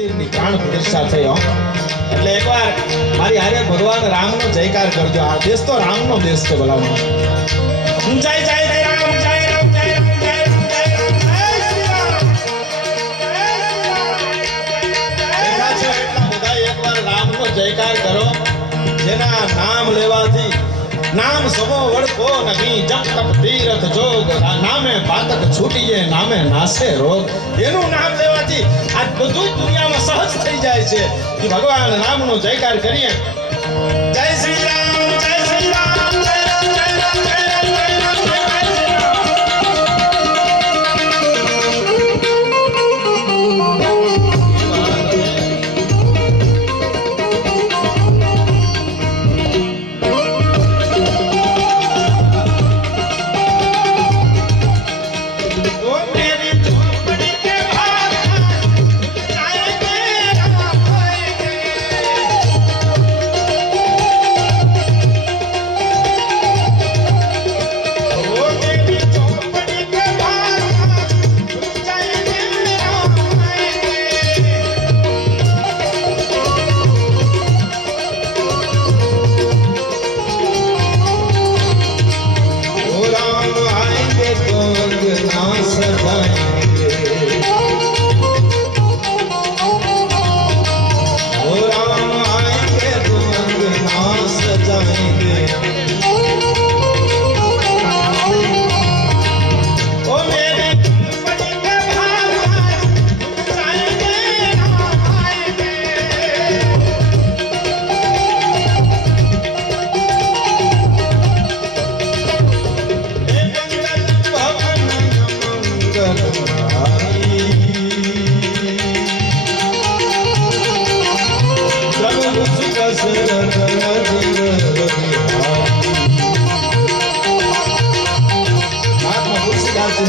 મંદિરની પ્રાણ પ્રતિષ્ઠા થઈ હો એટલે એકવાર મારી હારે ભગવાન રામનો જયકાર કરજો આ દેશ તો રામનો દેશ છે ભલામણ જય જય જય રામ જય રામ જય રામ જય રામ જય રામ જય શ્રી રામ એના છે એટલા બધા એકવાર રામનો જયકાર કરો જેના નામ લેવાથી નામ સમો વડકો નહીં જપ તપ તીરથ જોગ નામે બાતક છૂટીએ નામે નાશે રોગ એનું નામ લેવાથી આ બધું દુનિયામાં સહજ થઈ જાય છે કે ભગવાન રામનો જયકાર કરીએ જય શ્રી રામ જય શ્રી રામ જય રામ જય રામ જય રામ જય રામ જય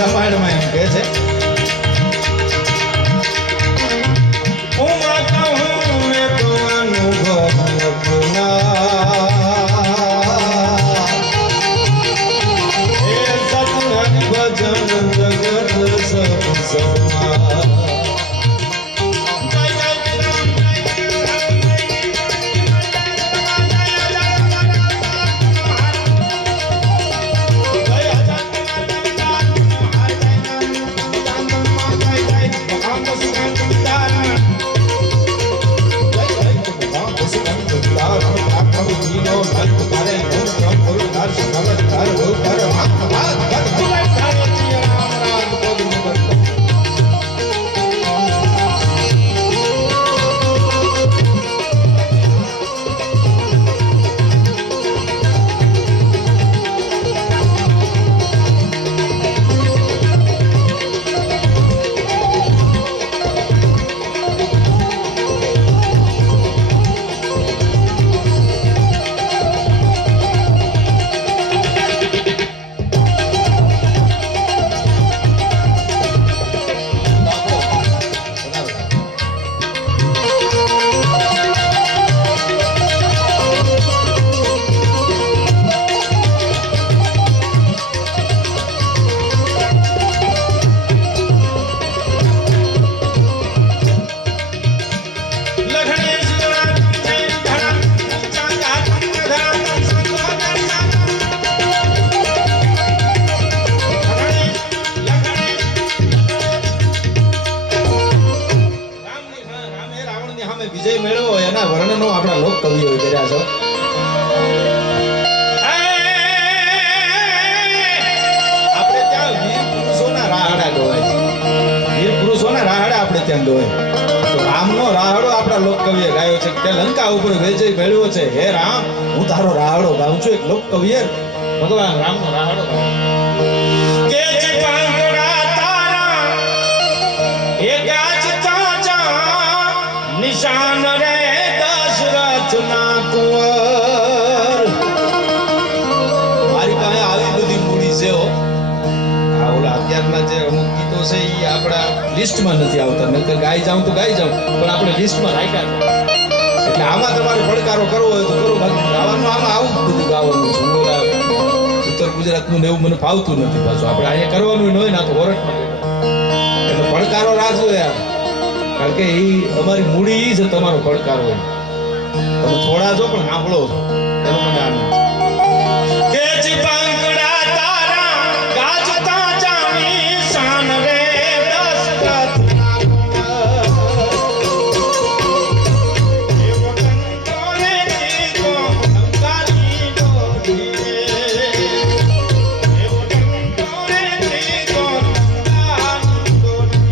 રામાયણમાં એમ કહે છે હું માતા હું મેં તો અનુભવ હે સતન ભજન જગત સબ સમા વિજય મેળવો એના વર્ણનો આપણા લોક કવિઓ કર્યા છો આપણે ત્યાં વીર પુરુષોના રાહડા ગવાય વીર પુરુષોના રાહડા આપણે ત્યાં ગવાય તો રામનો રાહડો આપણા લોક કવિએ ગાયો છે કે લંકા ઉપર વિજય મેળવ્યો છે હે રામ હું તારો રાહડો ગાઉં છું એક લોક કવિએ ભગવાન રામનો રાહડો કે જે પાંગડા તારા એક આજ ચાચા નિશાન રે દશરથ ના કુંવર મારી પાસે આવી બધી મૂડી છે હો આ ઓલા અત્યારના જે અમુક ગીતો છે એ આપણા લિસ્ટમાં નથી આવતા નકર ગાઈ જાઉં તો ગાઈ જાઉં પણ આપણે લિસ્ટમાં રાખ્યા એટલે આમાં તમારે પડકારો કરવો હોય તો કરો બાકી ગાવાનું આમાં આવું બધું ગાવાનું છે ઉત્તર ગુજરાતનું ને એવું મને ફાવતું નથી પાછું આપણે અહીંયા કરવાનું ન હોય ના તો ઓરઠમાં એટલે પડકારો રાખજો યાર કારણ કે એ અમારી મૂડી ઈ છે તમારો પડકાર હોય. તમે થોડા છો પણ સાંભળો છો એનો મને આનંદ. કે ચિપાંગડા તારા ગાજતા જામી શાન રે દશરથ ના ગુણ. એવો કંકોરે દીધો અંગારી ડોરી. એવો કંકોરે દીધો અંગારી ડોરી.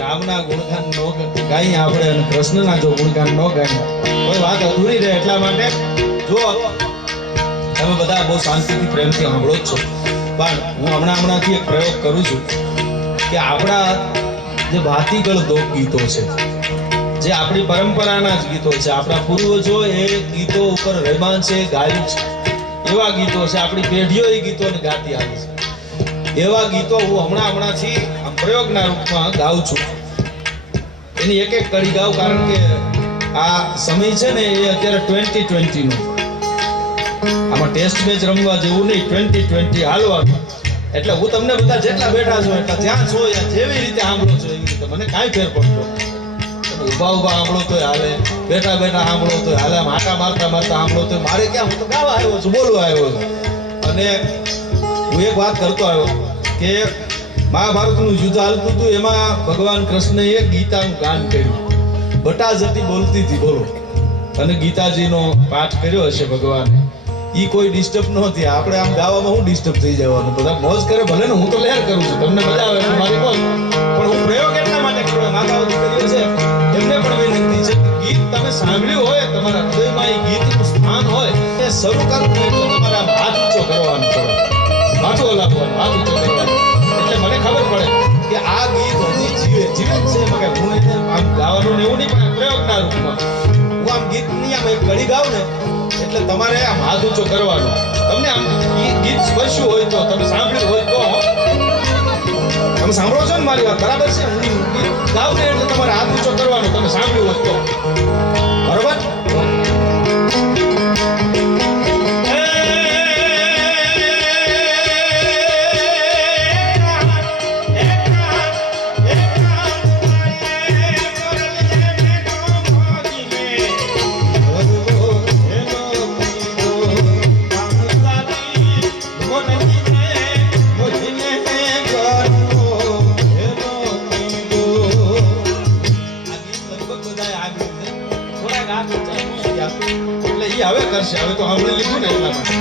રામના ગુણગાન નો ગાઈ આપણે અને કૃષ્ણના જો ગુણગાન નો ગાઈ કોઈ વાત અધૂરી રહે. એટલા માટે જો તમે બધા બહુ શાંતિથી પ્રેમથી સાંભળો જ છો, પણ હું હમણાંથી એક પ્રયોગ કરું છું કે આપણા જે ભાતીગળ લોકગીતો છે, જે આપણી પરંપરાના જ ગીતો છે, આપણા પૂર્વજો એ ગીતો ઉપર રહેમાન છે, ગાયું છે, એવા ગીતો છે, આપણી પેઢીઓ એ ગીતોને ગાતી આવી છે. એવા ગીતો હું હમણાંથી પ્રયોગના રૂપમાં ગાઉં છું. એની એક એક કડી ગાઉં, કારણ કે આ સમય છે ને એ અત્યારે 2020 નો, આમાં ટેસ્ટ મેચ રમવા જેવું નહીં, 2020 હાલવાનું. એટલે હું તમને બધા જેટલા બેઠા છો એટલા જ્યાં છો જેવી રીતે સાંભળો છો એવી રીતે મને કાંઈ ફેર પડતો. ઉભા સાંભળો તો હાલે, બેઠા સાંભળો તો હાલે, આટા મારતા સાંભળો તો મારે ક્યાં, હું તો ગાવા આવ્યો છું, બોલવા આવ્યો છું. અને હું એક વાત કરતો આવ્યો કે મહાભારતનું યુદ્ધ હાલતું હતું, એમાં ભગવાન કૃષ્ણએ ગીતાનું ગાન કર્યું. બટા જતી બોલતી હતી, બોલો. અને ગીતાજીનો પાઠ કર્યો હશે ભગવાને. ઈ કોઈ ડિસ્ટર્બ નહોતી. આપણે આમ ગાવામાં હું ડિસ્ટર્બ થઈ જવાનું, બધા મોજ કરે ભલે ને, હું તો લહેર કરું છું, તમને મજા આવે મારી મોજ. પણ હું પ્રયોગ એટલા માટે કર્યો, માતાજી કર્યો છે એમને પણ ગીત તમે સાંભળ્યું હોય, તમારા હૃદયમાં એ ગીતનું સ્થાન હોય, એ શરૂ કરવું હોય તો તમારે આમ હાથ ઊંચો કરવાનો પડે, માથું હલાવવાનું, હાથ ઊંચો કરવાનો. એટલે મને ખબર પડે કે આ ગીત હજી જીવે જ છે. એમાં કે હું એને આમ ગાવાનું ને એવું નહીં, પણ પ્રયોગના રૂપમાં હું આમ ગીતની આમ એક કડી ગાઉં ને એટલે તમારે આમ હાથ ઊંચો કરવાનો. તમને આમ ગીત સ્પર્શ્યું હોય તો, તમે સાંભળ્યું હોય તો, તમે સાંભળો છો ને મારી વાત બરાબર છે? હું ગીત ગાઉં ને એટલે તમારે હાથ ઊંચો કરવાનો, તમે સાંભળ્યું હોય તો, બરોબર? એટલે ઈ હવે કરશે, હવે તો આપણે લીધું ને એટલા માટે.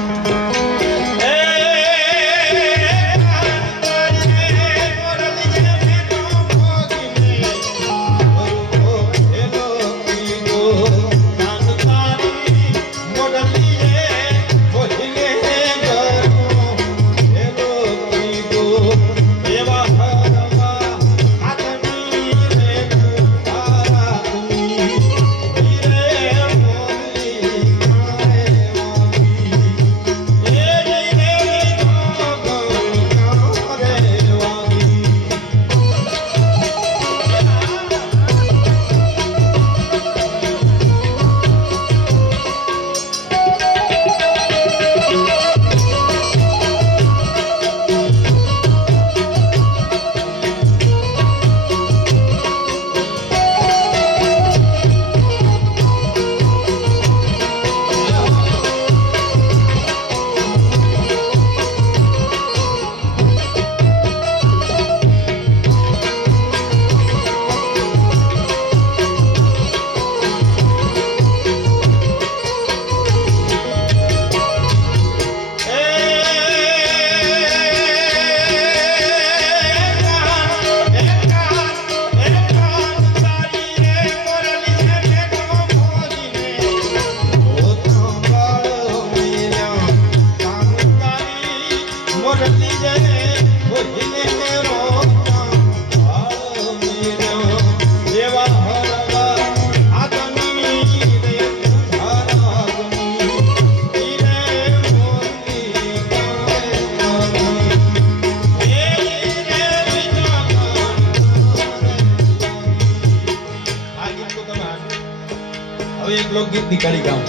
હવે એક લોકગીતની કડી ગાઉં.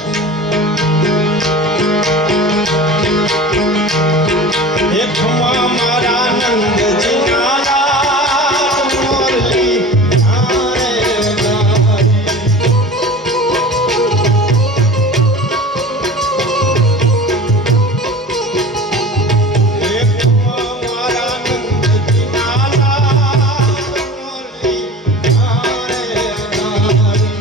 એક મારા નંદજી નાલા મોરલી આરે ગારી. એક મારા નંદજી નાલા મોરલી આરે ગારી.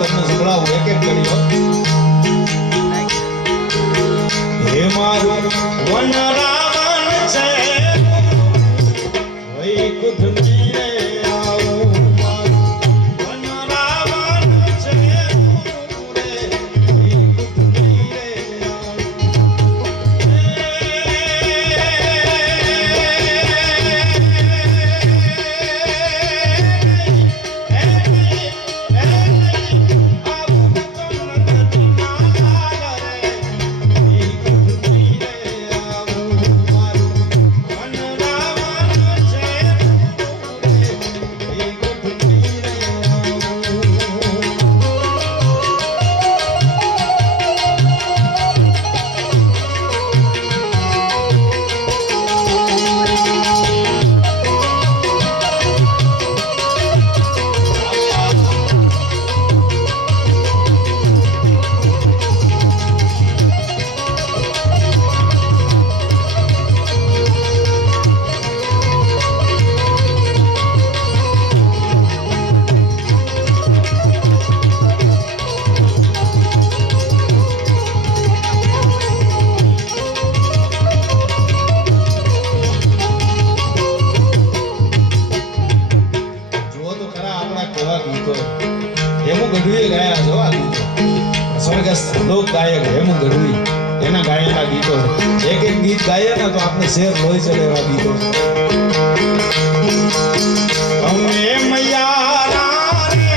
તમને સંભળાવું એક એક કરી હો. હે મારું વન રાવણ છે વૈકુંઠની રે આવું મારું વન રાવણ છે રે વૈકુંઠની રે હેમુ ગઢવીએ ગાયા છો આ ગીતો. સ્વર્ગસ્થ લોક ગાયક હેમુ ગઢવી એના ગાયેલા ગીતો એક એક ગીત ગાઈએ ને તો આપણે શેર લોહી ચડે એવા ગીતો. અમે મૈયારા રે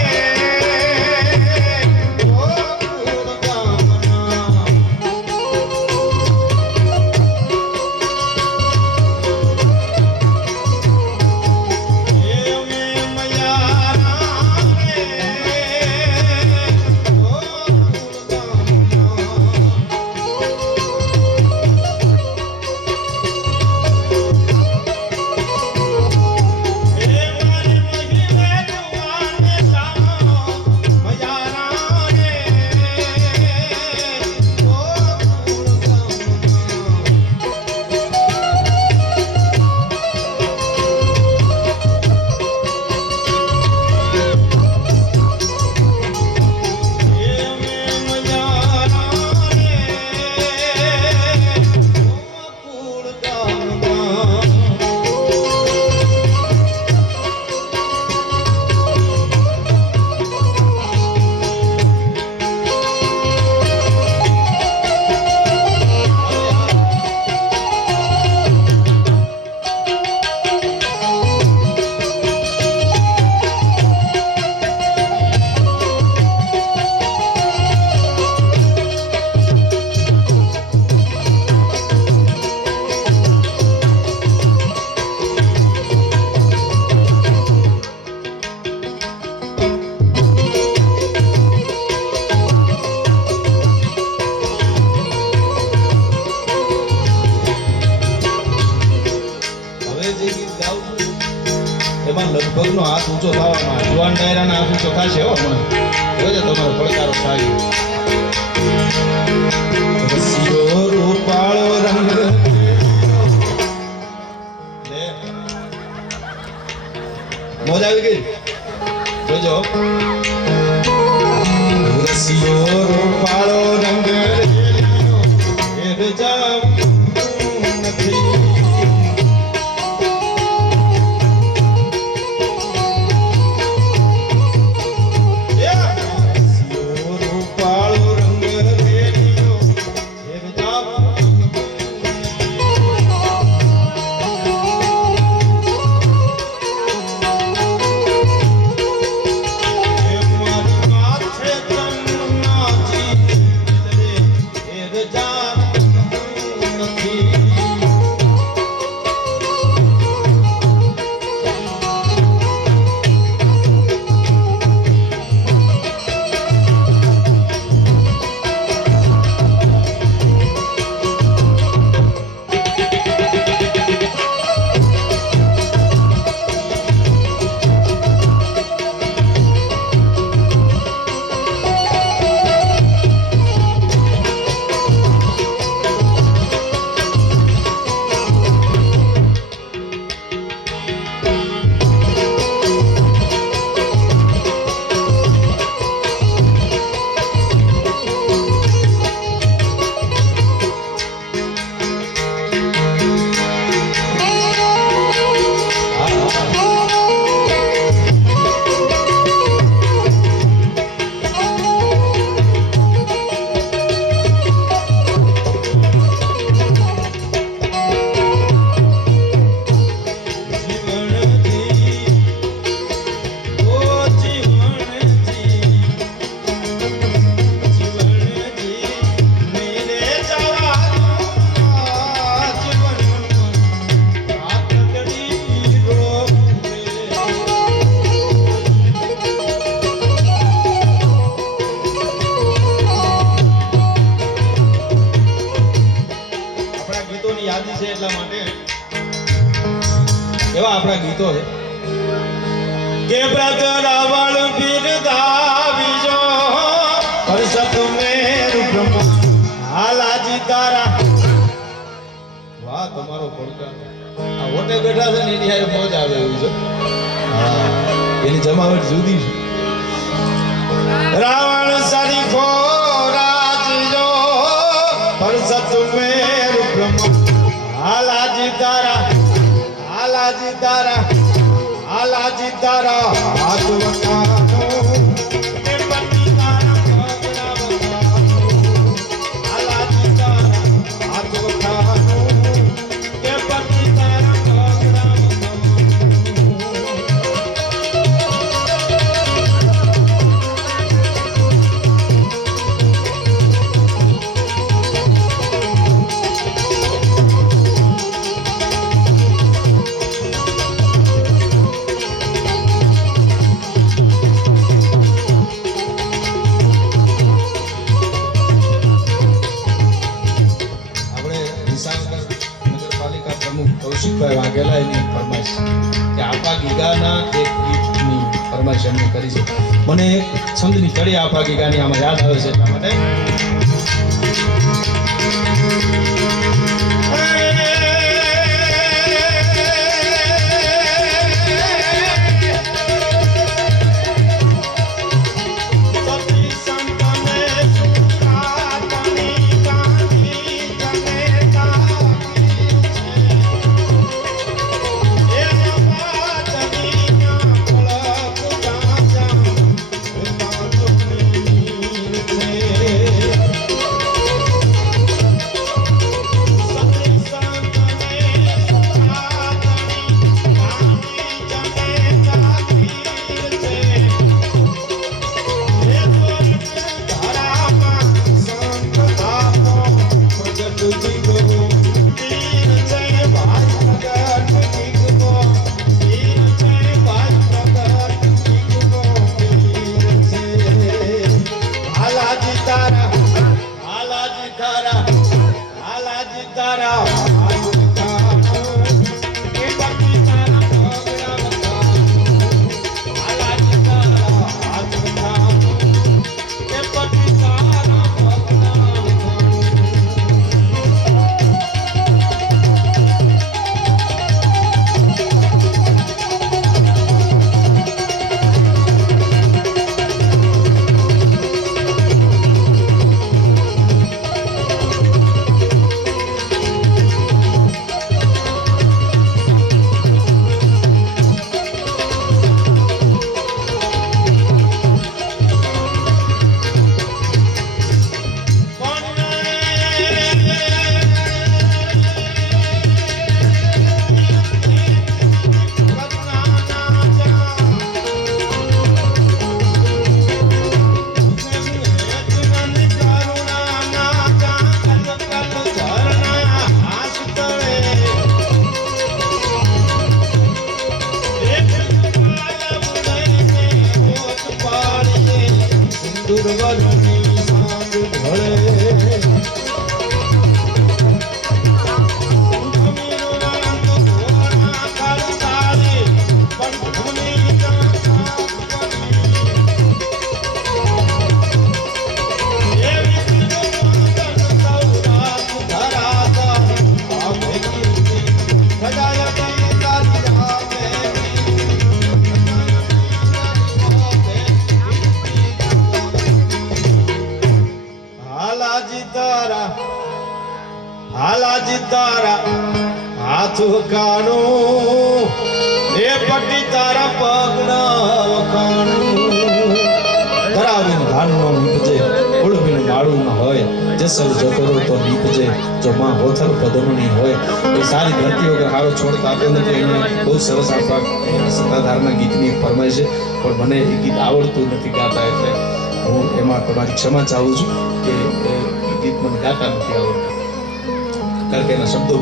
ગોકુળ ગામના એમાં લગભગનો હાથ ઊંચો થવામાં જુવાન ડાયરાના હાથ ઊંચો થશે હો હમણાં જોજો તમારો પડકારો થાય. રસિયો રૂપાળો રંગ લે મોજ આવી ગઈ જોજો. રસિયો રૂપાળો રંગ એ જામ નથી રૂપાળો એવા આપણા ગીતો છે કે વ્રત રાવણ બિરદાવી જો પરસત મેરુ બ્રહ્મ હાલાજી તારા. વાહ, તમારો પડકાર. આ ઓટે બેઠા છે ને એની હારે મોજ આવે એવું છે. હા, એની જમાવટ જુદી છે. રાવણ સરીખો રાજ્યો પરસત મેરુ બ્રહ્મ હાલાજી તારા, હાલાજી તારા, હાલાજી તારા હાથ વટાનો એ પતિ તારા પગના વટાનો. હાલાજી તારા હાથ વટાનો એ પતિ તારા પગના વટાનો. નગરપાલિકા પ્રમુખ કૌશિકભાઈ વાઘેલા એની ફરમાઈશ કે આપા ગીગાના એક ગીતની ફરમાઈશ એમને કરી છે. મને એક છંદની કડી આપા ગીગાની આમાં યાદ આવે છે એટલા માટે હાલાજી તારા હાથ વખાણું એ પટી તારા પગના વખાણું. ધરાવીને ધાનનો નીપજે ઉળવીને માળું ન હોય જસલ જકરો તો નીપજે જો માં હોથલ પદનું નહીં હોય. એ સારી ધરતી વગર હારો છોડ કાપ્યો નથી. એને બહુ સરસ આપણા સત્તાધારના ગીતની ફરમાય છે પણ મને એ ગીત આવડતું નથી ગાતા એટલે હું એમાં તમારી ક્ષમા ચાહું છું કે એ ગીત મને ગાતા નથી આવડતું કારણ કે એના શબ્દો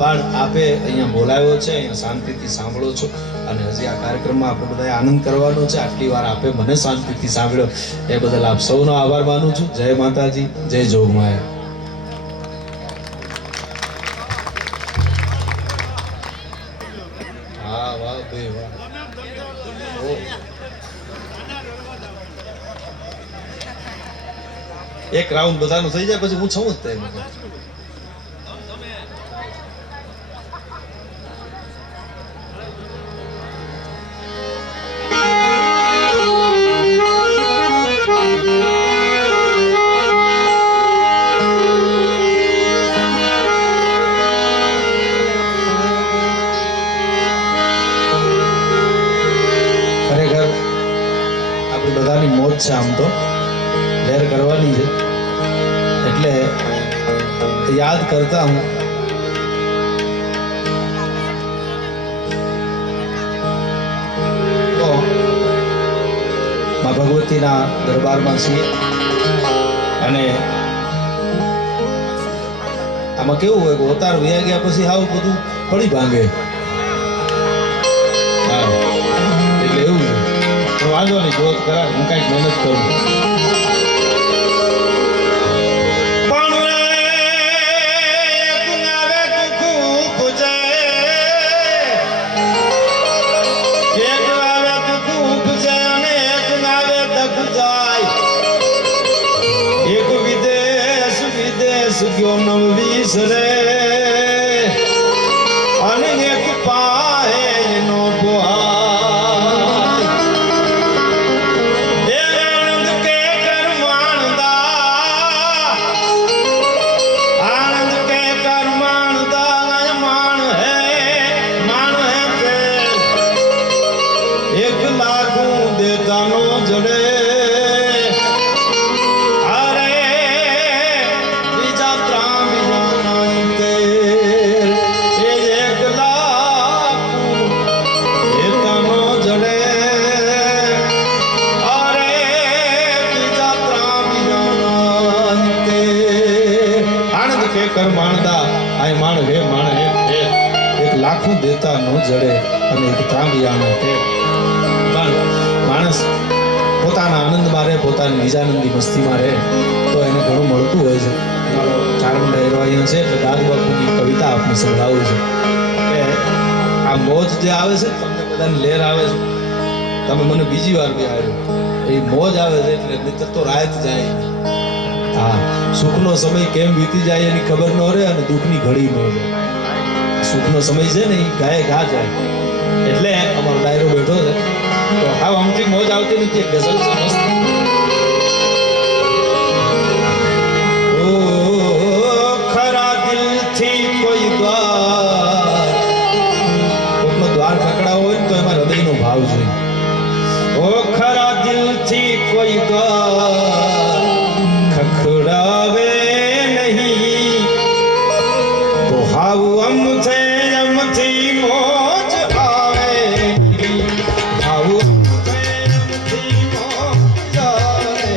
પણ આપે અહીંયા બોલાવ્યો છે, અહીંયા શાંતિથી સાંભળો છો અને હજી આ કાર્યક્રમમાં આપણે બધાએ આનંદ કરવાનો છે. આટલી વાર આપે મને શાંતિથી સાંભળ્યો એ બદલ આપ સૌનો આભાર માનું છું. જય માતાજી, જય જોગમાયા. એક રાઉન્ડ બધાનું થઈ જાય પછી હું છું જ થાય. ખરેખર આપણી બધાની મોજ છે આમ તો લહેર કરવાની છે એટલે યાદ કરતા હું તો મા ભગવતીના દરબારમાં છીએ અને આમાં કેવું હોય કે અવતાર વયા ગયા પછી હાવ બધું પડી ભાંગે. હા એટલે એવું છે પણ વાંધો નહીં જોત કરા હું કાંઈક મહેનત કરું. ગયો નવવીસ રે અને એક પાહે નો બોહાય આનંદ કે કરમાણદા માણ હે કે એક લાખું દેતા નો જડે માણદા આય માણ હે એક લાખું દેતા નો જડે અને એક ત્રાંબિયાનો હે. પણ માણસ પોતાના આનંદમાં રહે, પોતાની નિજાનંદી મસ્તીમાં રહે તો એને ઘણું મળતું હોય છે. મારો ચારમંડા હીરો અહીંયા છે એટલે દાદ બાપુની કવિતા આપણે સંભળાવું છે કે આ મોજ જે આવે છે તમને બધાને લહેર આવે છે, તમે મને બીજી વાર બી આવ્યો એ મોજ આવે છે એટલે નહીતર તો રાત જાય. હા, સુખનો સમય કેમ વીતી જાય એની ખબર ન રહે અને દુઃખની ઘડી ન રહે. સુખનો સમય છે ને એ ગાય ઘા જાય એટલે અમારો ડાયરો બેઠો છે તો હા આમથી મોજ આવતી નથી. એક ગઝલ છે મસ્ત. ઓ ખરા દિલથી કોઈ દ્વાર, કોઈનો દ્વાર ખકડાવો હોય ને તો એમાં હૃદયનો ભાવ જોઈએ. ઓ ખરા દિલથી કોઈ દ્વાર ખખડાવે નહીં તો હાવ અમથી મોજ આવે. હાવ અમથી મોજ આવે.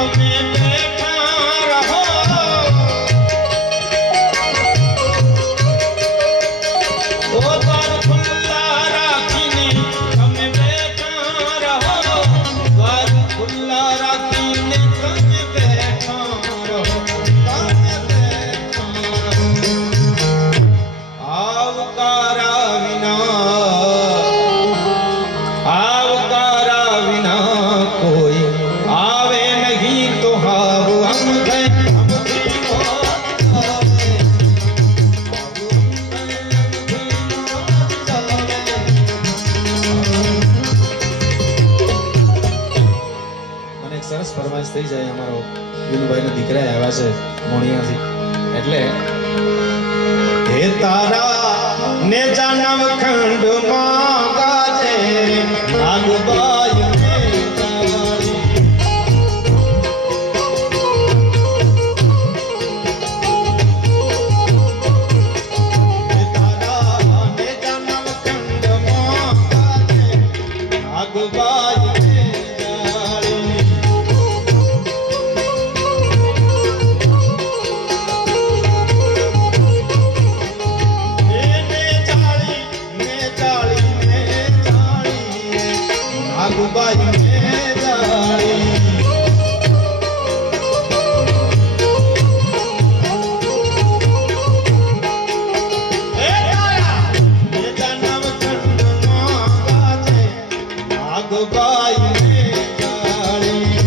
તમે બેઠા રહો ઓ દ્વાર ખુલ્લા રાખીને તમે બેઠા રહો દ્વાર ખુલ્લા રાખીને તમે બેઠા રહો તમે બેઠા આવકારા વિના કોઈ આવે નહીં તો હાવ હમ ગए હમ भी मौत आवे મને એક સરસ ફરમાઈશ થઈ જાય અમારો વિનુભાઈના દીકરા આવ્યા છે મોણિયાથી એટલે હે તારા ને જન્મ ખંડમાં ગાજે નાગબાઈ ને તારી હે તારા ને જન્મ ખંડમાં ગાજે નાગબાઈ ને તારી નાગબાઈ ને જાળી હે તારા ને જન્મ ખંડમાં ગાજે નાગબાઈ ને જાળી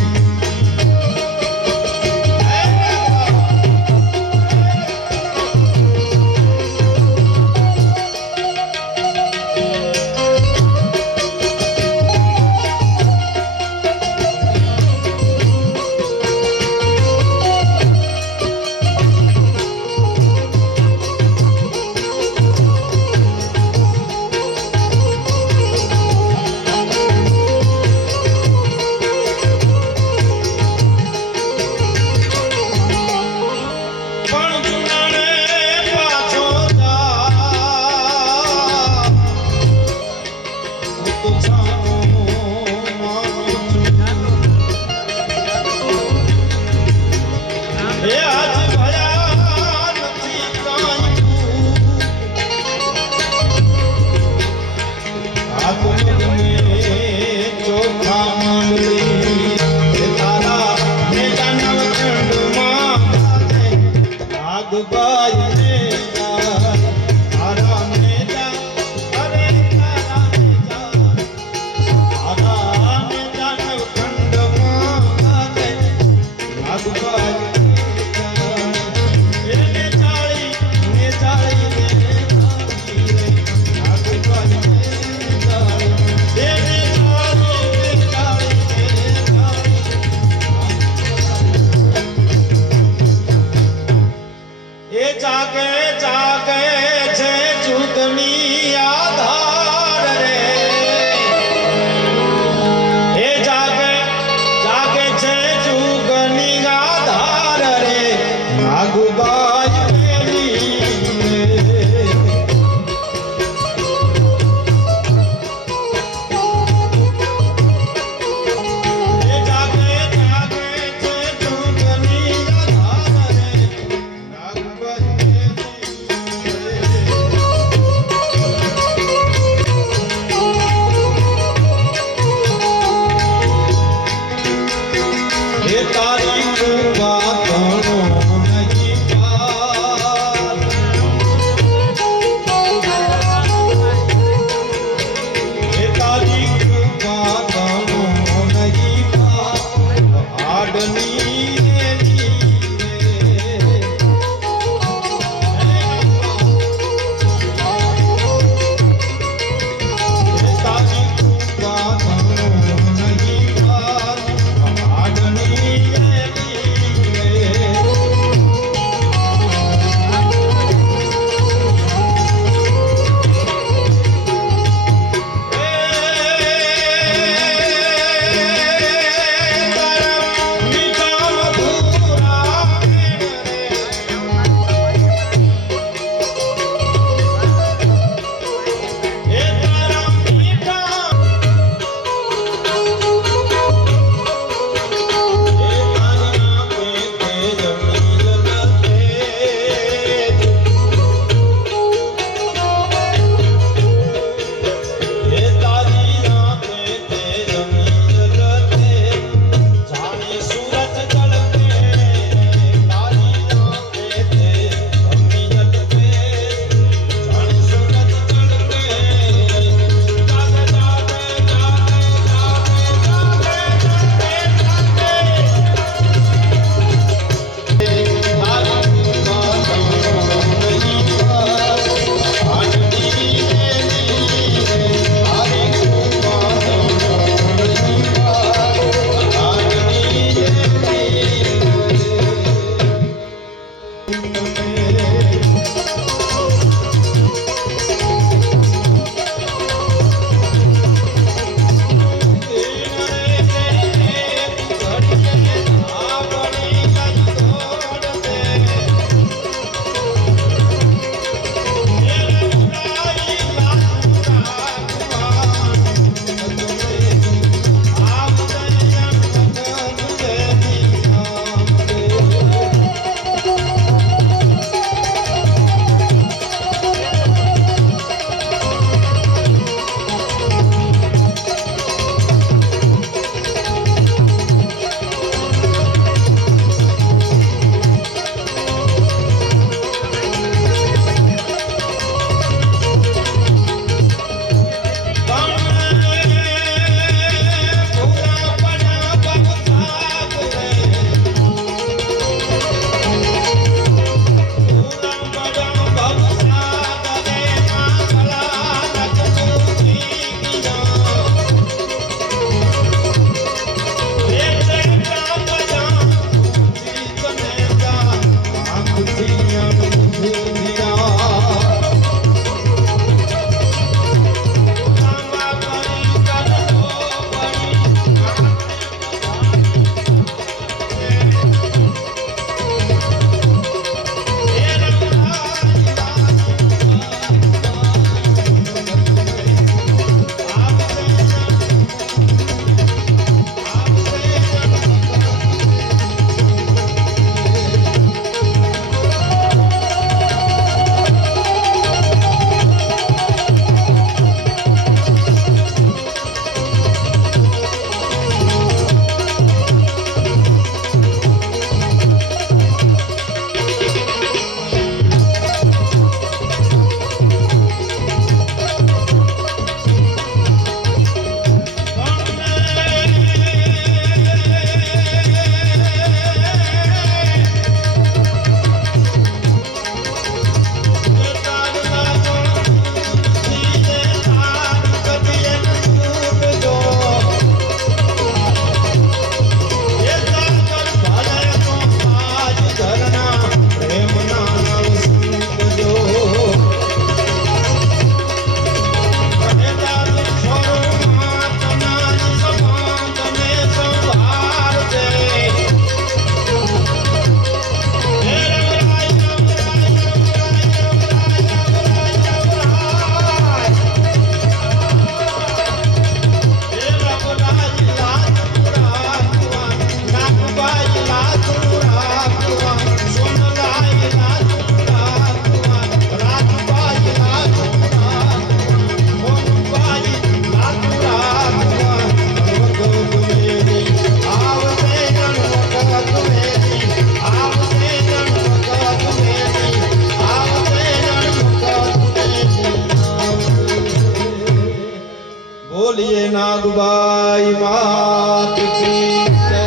ગાય માત કી જય,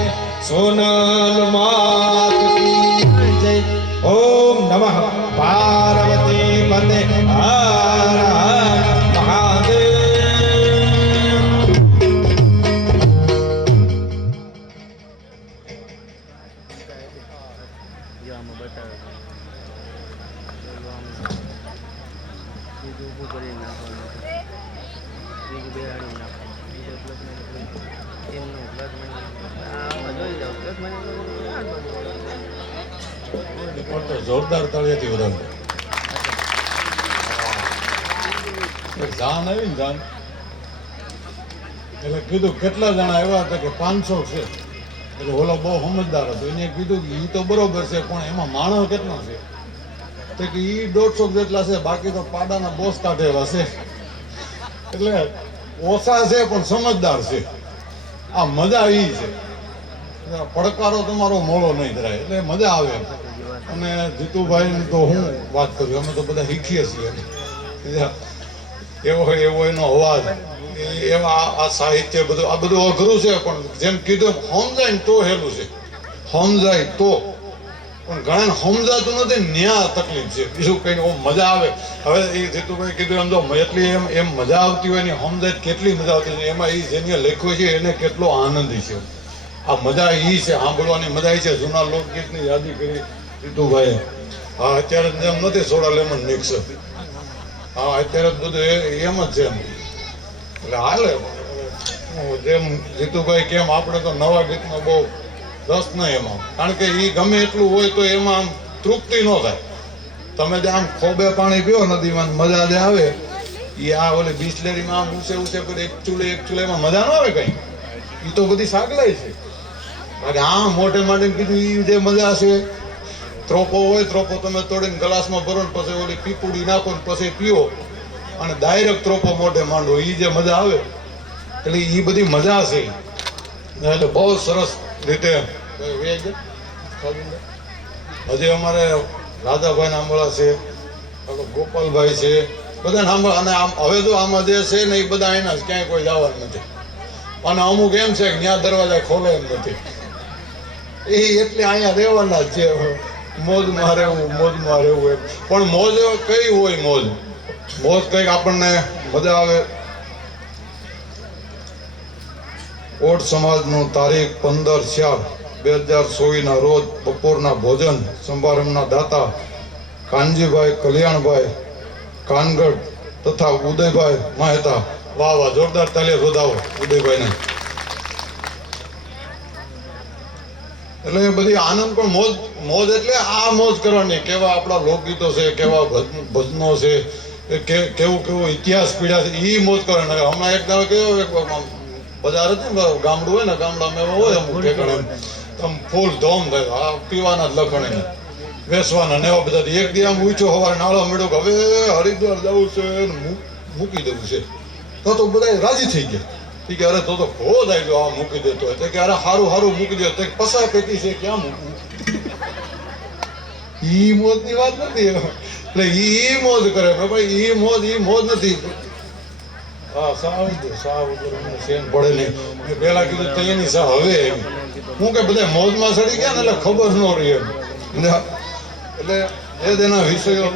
સોનલ માત કી જય. ઓમ નમઃ પાર્વતી પતે હર હર મહાદેવ. જોરદાર તળિયેથી વધારે જાન આવી ને જાન એટલે કીધું કેટલા જણા આવ્યા હતા કે 500 છે. એટલે ઓલો બહુ સમજદાર હતો, એને કીધું કે એ તો બરોબર છે પણ એમાં માણસ કેટલા છે? તો કે એ 150 જેટલા છે, બાકી તો પાડાના બોસ કાઢેલા છે. એટલે ઓછા છે પણ સમજદાર છે. આ મજા એ છે, પડકારો તમારો મોડો નહીં ધરાય એટલે મજા આવે. અને જીતુભાઈ તો હું વાત કરું, અમે તો બધા શીખીએ છીએ. એવો એનો અવાજ, એવા આ સાહિત્ય બધું આ બધું અઘરું છે પણ જેમ કીધું સમજાય ને તો હેલું છે. સમજાય તો, પણ ઘણા સમજાતું નથી, ન્યા તકલીફ છે. બીજું કઈ મજા આવે. હવે એ જીતુભાઈ કીધું એમ જો એટલી એમ મજા આવતી હોય ને સમજાય કેટલી મજા આવતી હોય, એમાં એ જેને લખ્યું છે એને કેટલો આનંદી છે. આ મજા એ છે, સાંભળવાની મજા એ છે. જૂના લોકગીતની યાદી કરી જીતુભાઈ. હા, અત્યારે જેમ નથી સોડા લેમન મિક્સ. હા, અત્યારે બધું એમ જ છે. એટલે હાલે જેમ જીતુભાઈ કેમ આપણે તો નવા ગીતમાં બહુ રસ નહીં એમાં, કારણ કે એ ગમે એટલું હોય તો એમાં આમ તૃપ્તિ ન થાય. તમે જે આમ ખોબે પાણી પીઓ નદીમાં મજા જે આવે એ આ ઓલી બિસ્લેરીમાં આમ ઊંચે ઊંચે કરી એક ચૂલે એમાં મજા ન આવે કઈ. એ તો બધી સાગલાય છે. અને આ મોઢે માંડીને કીધું એ જે મજા છે. ત્રોપો હોય, ત્રોપો તમે તોડીને ગ્લાસમાં ભરો ને પછી ઓલી પીપુડી નાખો ને પછી પીઓ અને ડાયરેક્ટ ત્રોપો મોઢે માંડો, એ જે મજા આવે એટલે એ બધી મજા છે. એટલે બહુ સરસ રીતે હજી અમારે રાધાભાઈ નાંબળા છે, ગોપાલભાઈ છે, બધા નાંબળા. અને આમ હવે તો આમાં જે છે ને એ બધા એના જ, ક્યાંય કોઈ જવાનું નથી. અને અમુક એમ છે કે ત્યાં દરવાજા ખોલે એમ નથી. એ એટલે અહીંયા રહેવાના જ છે. મોજમાં રહેવું, મોજમાં રહેવું એમ. પણ મોજ કઈ હોય? મોજ કંઈક આપણને મજા આવે. ઓટ સમાજનું તારીખ 15/4/2024 ના રોજ બપોરના ભોજન સમારંભના દાતા કાનજીભાઈ કલ્યાણભાઈ કાનગઢ તથા ઉદયભાઈ મહેતા. વાહ વાહ, જોરદાર તાલીઓ વધાવો ઉદયભાઈને. એટલે એ બધી આનંદ પણ મોજ એટલે આ મોજ કરવાની. કેવા આપણા લોકગીતો છે, કેવા ભજનો છે, કેવું ઇતિહાસ પીડા છે, એ મોજ કરવાની. હમણાં એક દાડો કેવો બજાર હતું ને, ગામડું હોય ને, ગામડામાં એવા હોય અમુક ઠેકાણે આમ ફૂલ ધોમ થાય. આ પીવાના જ લખણ વેસવાના ને એવા બધા. એક દી આમ ઊંચો સવારે નાળો મળ્યો કે હવે હરિદ્વાર જવું છે, મૂકી દેવું છે. તો બધા રાજી થઈ ગયા. કે અરે તો ભો થાય જો આ મૂકી દેતો હોય. કે અરે સારું મૂકી દે. પસા પેટી છે, ક્યાં મૂકવું? ઈ મોજની વાત નથી. એટલે ઈ મોજ કરે ભાઈ, ઈ મોજ નથી. હા, સાવ શેન પડે નહીં. પેલા કીધું તેની સા હવે હું કે બધા મોજમાં સડી ગયા ને એટલે ખબર ન રહી એમ. એટલે એ તેના વિષયો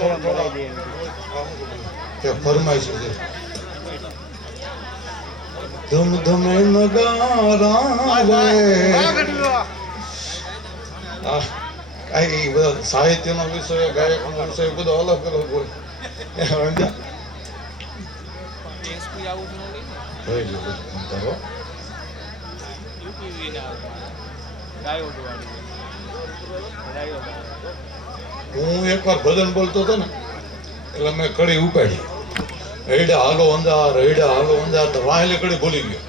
ફરમાઈશ છે. ધમ ધમે નગારા કઈ બધા સાહિત્યનો વિષય, ગાયકનો વિષય બધો અલગ અલગ હોય. હું એકવાર ભજન બોલતો હતો ને એટલે મેં કડી ઉપાડી, રહીડા હાલો અંધાર, તો વાહેલી કડી ભૂલી ગયો.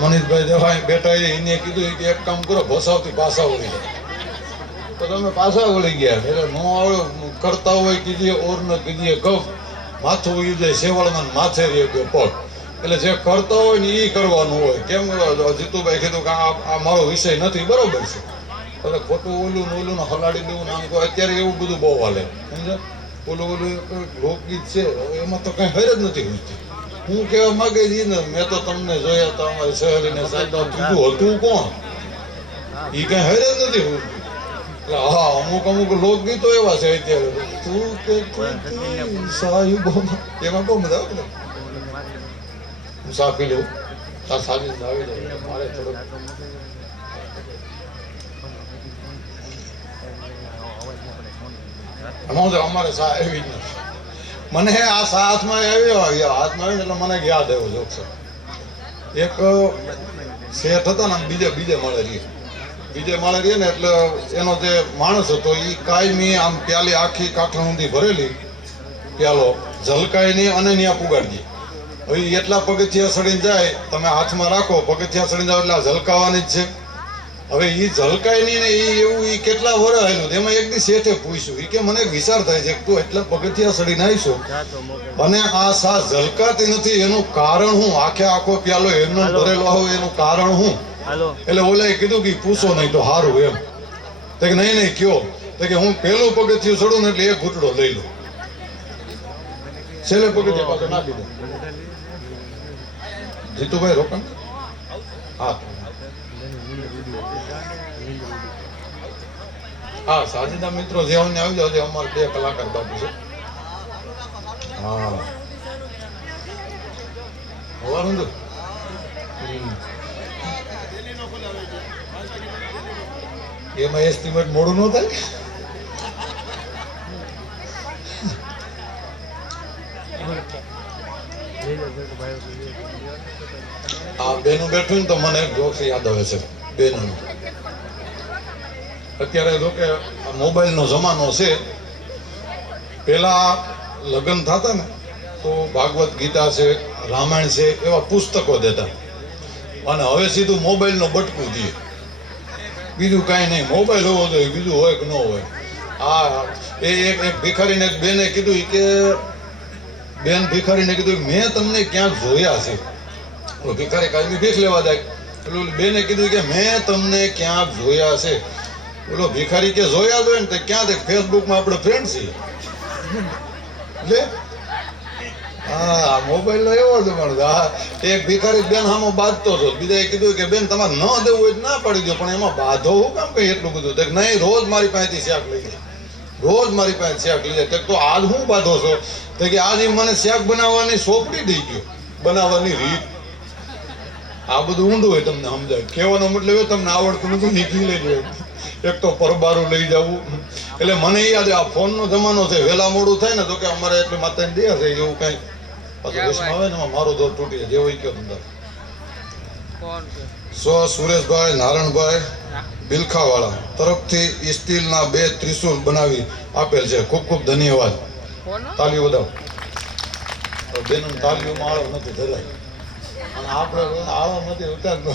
મનીષભાઈ દેવાય બેઠા એને કીધું કે એક કામ કરો, ભસાવતી પાછા વળી જાય. તો તમે પાછા વળી ગયા. એટલે નો આવડે કરતા હોય કીધીએ ઓર ન કીધીએ ગપ, માથું વયું જાય શેવાળમાં, માથે રહી ગયો પગ. એટલે જે કરતા હોય ને એ કરવાનું હોય. કેમ જીતુભાઈ કીધું કે આ મારો વિષય નથી, બરોબર છે. એટલે ખોટું ઓલું ને હલાડી દેવું ને આમ કહો. અત્યારે એવું બધું બહુ હાલે, સમજે. ઓલું લોકગીત છે એમાં તો કઈ હર જ નથી હોતી. હું કહેવા માંગે છે ને મેં તો તમને જોયા તો અમારી સહેલીને સાહેબ કીધું હતું કોણ ઈ કઈ હેરે જ નથી હું એટલે હા અમુક લોકગીતો એવા છે અત્યારે તું કે સાહેબ એમાં બહુ મજા આવે હું સાપી લઉં તાર સાજી આવી જાય મારે થોડુંક અમારે સા એવી જ નથી મને આ સા હાથમાં હાથમાં આવી એટલે મને યાદ આવ્યો જોક છે એક શેઠ હતો ને બીજે માળે રહીએ ને એટલે એનો જે માણસ હતો એ કાયમી આમ પ્યાલી આખી કાંઠા ઊંધી ભરેલી પ્યાલો ઝલકાય નહીં અને ત્યાં પુગાડી દે હવે એટલા પગથિયા સડીને જાય તમે હાથમાં રાખો પગથિયા સડીને જાવ એટલે આ ઝલકાવાની જ છે હવે એ ઝલકાય નહીં ને એ એવું એ કેટલા વર આવેલું એમાં એક દી શેઠે પૂછ્યું એ કે મને એક વિચાર થાય છે કે તું એટલા પગથિયા સડીને આવીશું અને આ સા ઝલકાતી નથી એનું કારણ હું આખો પ્યાલો એમનો ભરેલો હોય એનું કારણ હું એટલે ઓલાએ કીધું કે પૂછો નહીં તો સારું એમ તો કે નહીં કયો તો કે હું પહેલું પગથિયું ચડું ને એટલે એક ઘૂંટડો લઈ લઉં છેલ્લે પગથિયા પાછો નાખી દઉં જીતુભાઈ રોકણ હા હા સાજીદા મિત્રો જે આવી જાવ અમારે 2 કલાકાર બાકી છે હા હવાનું તો એમાં એસ્ટિમેટ મોડું ન થાય આ બેનું બેઠું ને તો મને એક જોક્સ યાદ આવે છે બેનું અત્યારે જો કે મોબાઈલનો જમાનો છે પેલા લગ્ન થતા ને તો ભાગવત ગીતા છે રામાયણ છે એવા પુસ્તકો દેતા અને હવે સીધું મોબાઈલનો બટકું દે બીજું કાંઈ નહીં મોબાઈલ હોવો જોઈએ બીજું હોય કે ન હોય આ એક ભિખારીને એક બેને કીધું કે બેન ભિખારીને કીધું મેં તમને ક્યાંક જોયા છે ભિખારી કાયમી ભીખ લેવા જાય એટલે બેને કીધું કે મેં તમને ક્યાંક જોયા છે બોલો ભિખારી કે જોયા જોઈએ ને તો ક્યાં છે ફેસબુકમાં આપણે ફ્રેન્ડ છીએ એટલે હા મોબાઈલ નો એવો જમાનો હા એક ભિખારી બેન સામો બાંધતો હતો બીજાએ કીધું કે બેન તમારે ન દેવું હોય ના પાડી દો પણ એમાં બાંધો હું કામ કઈ એટલું બધું તો નહીં રોજ મારી પાસેથી શાક લઈ જાય રોજ મારી પાસે શાક લઈ જાય તો આજ હું બાંધો છો તો કે આજ મને શાક બનાવવાની સોંપડી દઈ ગયો બનાવવાની રીત આ બધું ઊંડું હોય તમને સમજાય કહેવાનો મતલબ એ તમને આવડતું નથી નીકળી લેજો એક તો પરબારું લઈ જવું એટલે મને યાદ આ ફોનનો જમાનો છે વહેલા મોડું થાય ને તો કે અમારે એટલે માતાને દે છે એવું કઈ પાછું દેશમાં આવે ને મારો દોર તૂટી જાય જેવું કયો તમને સુરેશભાઈ નારણભાઈ બિલખાવાળા તરફથી સ્ટીલના 2 ત્રિશુલ બનાવી આપેલ છે ખૂબ ખૂબ ધન્યવાદ તાલીઓ બધાઓ બેનું તાલીઓમાં આળો નથી ધરાય અને આપણે આળો નથી ઉતારનો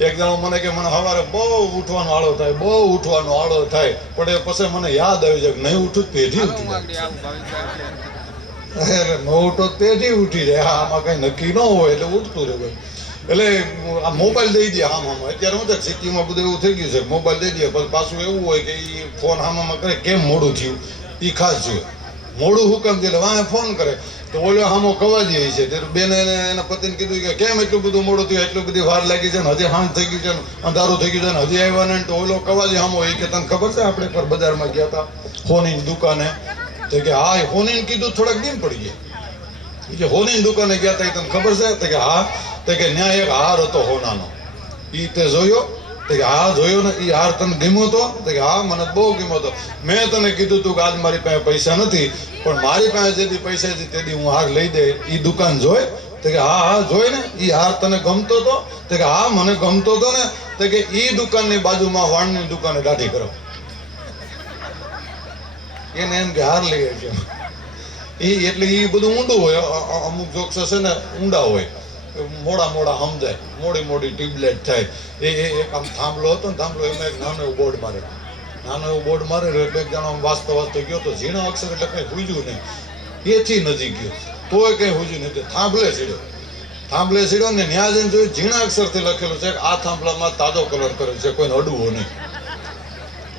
એક જણો મને કે મને સવારે બહુ ઉઠવાનો આળો થાય પણ એ પછી મને યાદ આવી જાય નહીં ઉઠું પેઢી ઉઠી જાય ન ઉઠો પેઢી ઉઠી જાય આમાં કઈ નક્કી ન હોય એટલે ઉઠતું રહે એટલે આ મોબાઈલ દઈ દે હામામાં અત્યારે હું સિટીમાં બધું એવું થઈ ગયું છે મોબાઈલ દઈ દે પછી પાછું એવું હોય કે એ ફોન હામામાં કરે કેમ મોડું થયું એ ખાસ જોઈએ મોડું હુકમ દે વાંહે ફોન કરે તો ઓલો હામો કવાજી છે ત્યારે બેને એના પતિને કીધું કે કેમ એટલું બધું મોડું થયું એટલી બધી વાર લાગી છે ને હજી હાંજ થઈ ગયું છે ને અંધારું થઈ ગયું છે ને હજી આવ્યા ને તો ઓલો કવાજી હામો એ કે તને ખબર છે આપણે પર બજારમાં ગયા હતા હોની દુકાને તો કે હા હોની કીધું થોડાક દિન પડી ગયા કે હોની દુકાને ગયા હતા તને ખબર છે તો કે હા તો કે ન્યા એક હાર હતો હોનાનો ઈ તે જોયો તો કે હા જોયો ને ઈ હાર તને ગમ્યો હતો તો કે હા મને બહુ ગમ્યો હતો મેં તને કીધું તું કે આજ મારી પાસે પૈસા નથી પણ મારી પાસે જેથી પૈસા છે તેથી હું હાર લઈ દે ઈ દુકાન જોઈ તો કે હા જોઈ ને ઈ હાર તને ગમતો હતો તો કે હા મને ગમતો હતો ને તો કે ઈ દુકાનની બાજુમાં વાણની દુકાને દાઢી કરો એને એમ કે હાર લઈ આવ્યો એટલે એ બધું ઊંડું હોય અમુક જોક્સ છે ને ઊંડા હોય મોડા સમજાય મોડી ટ્યુબલાઇટ થાય એક આમ થાંભલો હતો ને થાંભલો એમાં એક નાનો એવું બોર્ડ મારે એટલે એક જણો વાંચતો ગયો તો ઝીણા અક્ષર એટલે કઈ હુજ્યું નહીં એથી નજીક ગયો તોય કઈ હુજ્યું નહીં થાંભલે સીડ્યો ને ન્યા જઈને જોયું ઝીણા અક્ષરથી લખેલું છે આ થાંભલામાં તાજો કલર કરેલો છે કોઈને અડવો નહીં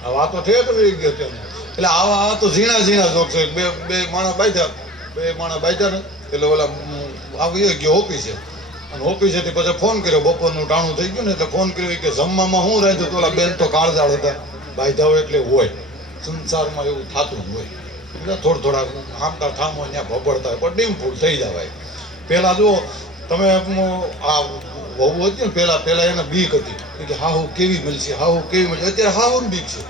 આ વાતો ઠેઠ રહી ગયો ત્યાં એટલે આવા તો ઝીણા જોક છે બે માણસ બાંધ્યા ને એટલે ઓલા આવી ગયો ઓફિસે અને ઓફિસેથી પછી ફોન કર્યો બપોરનું ટાણું થઈ ગયું ને એટલે ફોન કર્યો ઈ કે જમવામાં શું રાખ્યું તો ઓલા બેન તો કાળજાળ હતા બાંધ્યા હોય એટલે હોય સંસારમાં એવું થતું જ હોય એટલે થોડા હામતા ઠામો ત્યાં ભબડતા હોય પણ ડીમ ફૂલ થઈ જવાય પહેલા જો તમે આ વહુ હતી ને પહેલા એને બીક હતી કે હાહુ કેવી મળશે હાહુ કેવી મળશે અત્યારે હાહુ ને બીક છે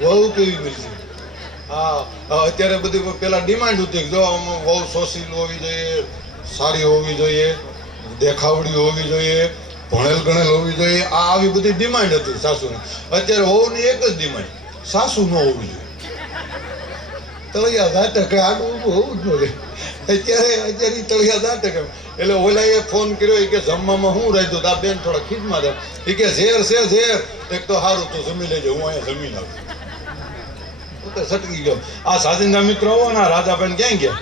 વહુ કેવી મળશે હા અત્યારે બધી પેલા ડિમાન્ડ હતી કે જો આમાં વહુ સોશિયલ હોવી જોઈએ સારી હોવી જોઈએ દેખાવડી હોવી જોઈએ ભણેલ ગણેલ હોવી જોઈએ આ આવી બધી ડિમાન્ડ હતી સાસુની અત્યારે વહુની એક જ ડિમાન્ડ સાસુ ન હોવી જોઈએ તળિયા દાટક આગળ ઊભું હોવું જ જોઈએ અત્યારે તળિયા દાટક એટલે ઓલાએ ફોન કર્યો કે જમવામાં શું રાખ્યું તો આ બેન થોડા ખીજમાં હતા એ કે ઝેર છે ઝેર એક તો સારું તું જમી લેજો હું અહીંયા જમીન આવું તો સટકી ગયો આ સાજિંદા મિત્રો આવો ને રાજાબેન ક્યાં ગયા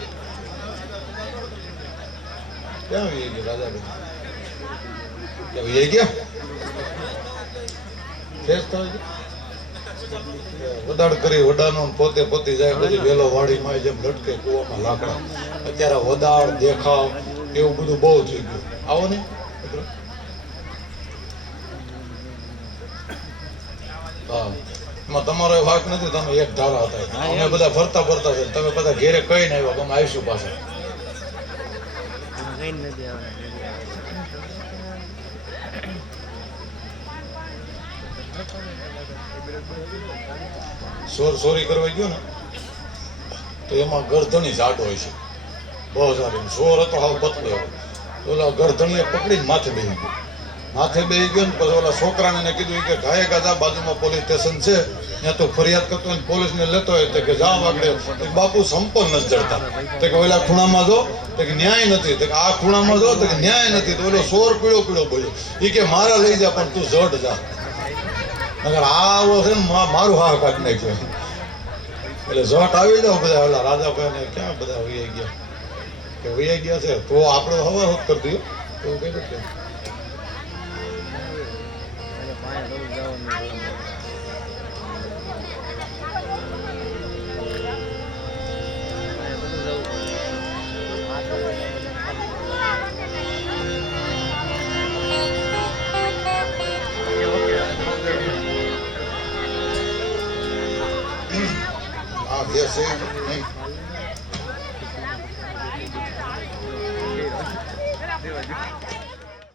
ક્યાં આવી ગયા રાજાબેન ક્યાં ગયા ફેસ તો વડાડ કરી વડાનો પોતે પોતી જાય પછી વેલો વાડીમાં જેમ લટકે કૂવામાં લાકડા અત્યારે વડાડ દેખાવ એવું બધું બહુ થઈ ગયું આવો ને હા એમાં તમારો વાક નથી તમે એક ધારા હતા અમે બધા ફરતા ફરતા છે તમે બધા ઘેરે કઈ ના આવ્યા અમે આવીશું પાછા સોરી કરવા ગયો ને તો એમાં ગરધણી જાડો હોય છે બહુ સારી સોર હતો હાવ પતલો ઓલા ગરધણીએ પકડીને માથે બેસી ગયો માથે બેસી ગયો ને પછી ઓલા છોકરાને કીધું કે ઘાયે ગાધા બાજુમાં પોલીસ સ્ટેશન છે ત્યાં તો ફરિયાદ કરતો હોય પોલીસને લેતો હોય તો કે જાવ આગળ બાપુ સંપલ નથી જડતા તો કે ઓલા ખૂણામાં જો તો કે ન્યાય નથી તો કે આ ખૂણામાં જો તો કે ન્યાય નથી તો ઓલો સોર પીળો પીળો બોલ્યો એ કે મારા લઈ જા પણ તું જડ જા અગર આવો છે ને મારું હા કાઢી નાખ્યો એટલે ઝટ આવી જાવ બધા ઓલા રાજાભાઈ ને ક્યાં બધા વૈયા ગયા કે વૈયા ગયા છે તો આપણે હવા હોત કરી દઈએ તો કઈ રીતે આ જે છે નહીં